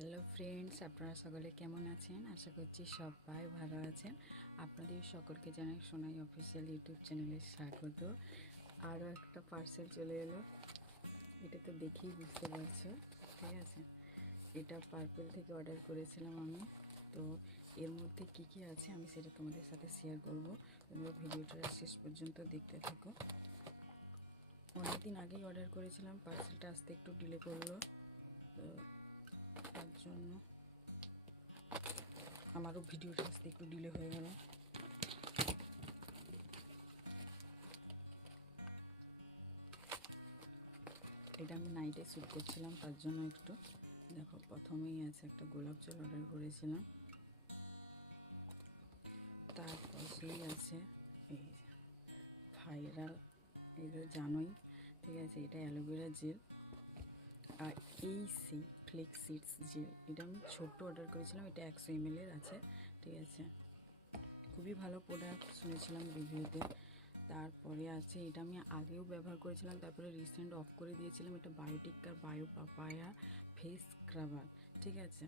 Hello friends, আপনারা সকলে কেমন আছেন? আশা করছি সবাই ভালো আছেন। আপনাদের সকলকে জানাই সোনাই অফিসিয়াল ইউটিউব চ্যানেলে স্বাগত। আরও একটা পার্সেল চলে এলো। এটা তো দেখেই বুঝতে পারছো, ঠিক আছে? এটা পার্পল থেকে অর্ডার করেছিলাম আমি। তো এর মধ্যে কি কি আছে আমি সেটা তোমাদের সাথে শেয়ার করব। তোমরা ভিডিওটা শেষ পর্যন্ত দেখতে থাকো। অনেকদিন আগেই অর্ডার করেছিলাম, পার্সেলটা আসতে একটু ডিলে করলো, তো তার জন্য আমারও ভিডিওটা আসতে একটু ডিলে হয়ে গেল। এটা আমি নাইটে শ্যুট করছিলাম, তার জন্য একটু দেখো, প্রথমেই আছে একটা গোলাপ জল অর্ডার করেছিলাম, তারপর সেই আছে এই ভাইরাল, এটা জানোই, ঠিক আছে? এটা অ্যালোভেরা জেল, আর এই সেই ফ্লেক্স সিডস জেল। এটা আমি ছোট্ট অর্ডার করেছিলাম, এটা 100 ml আছে, ঠিক আছে? খুবই ভালো প্রোডাক্ট শুনেছিলাম রিভিউতে। তারপরে আছে, এটা আমি আগেও ব্যবহার করেছিলাম, তারপরে রিসেন্ট অফ করে দিয়েছিলাম। এটা বায়োটিকার বায়ো পাপায়া ফেস স্ক্রাবার, ঠিক আছে?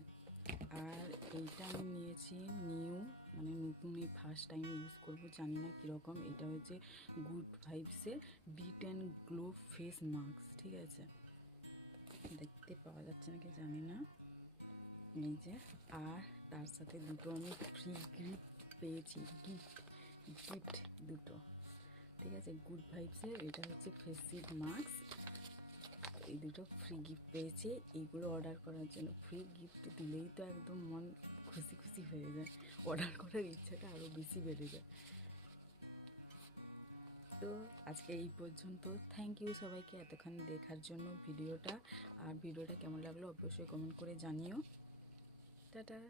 আর এইটা আমি নিয়েছি নিউ, মানে নতুন, এই ফার্স্ট টাইম ইউজ করবো, জানি না কীরকম। এটা হচ্ছে গুড ভাইবসের beat and glow face mask, ঠিক আছে? দেখতে পাওয়া যাচ্ছে নাকি জানি না, এই যে। আর তার সাথে দুটো আমি ফ্রি গিফট পেয়েছি, গিফট দুটো, ঠিক আছে? গুড ভাইবসের এটা হচ্ছে ফেস সিড মাস্ক, এই দুটো ফ্রি গিফট পেয়েছি। এইগুলো অর্ডার করার জন্য ফ্রি গিফট দিলেই তো একদম মন খুশি খুশি হয়ে যায়, অর্ডার করার ইচ্ছাটা আরও বেশি বেড়ে যায়। তো আজকে এই পর্যন্ত। থ্যাংক ইউ সবাইকে এতক্ষণ দেখার জন্য ভিডিওটা। আর ভিডিওটা কেমন লাগলো অবশ্যই কমেন্ট করে জানিও। টাটা।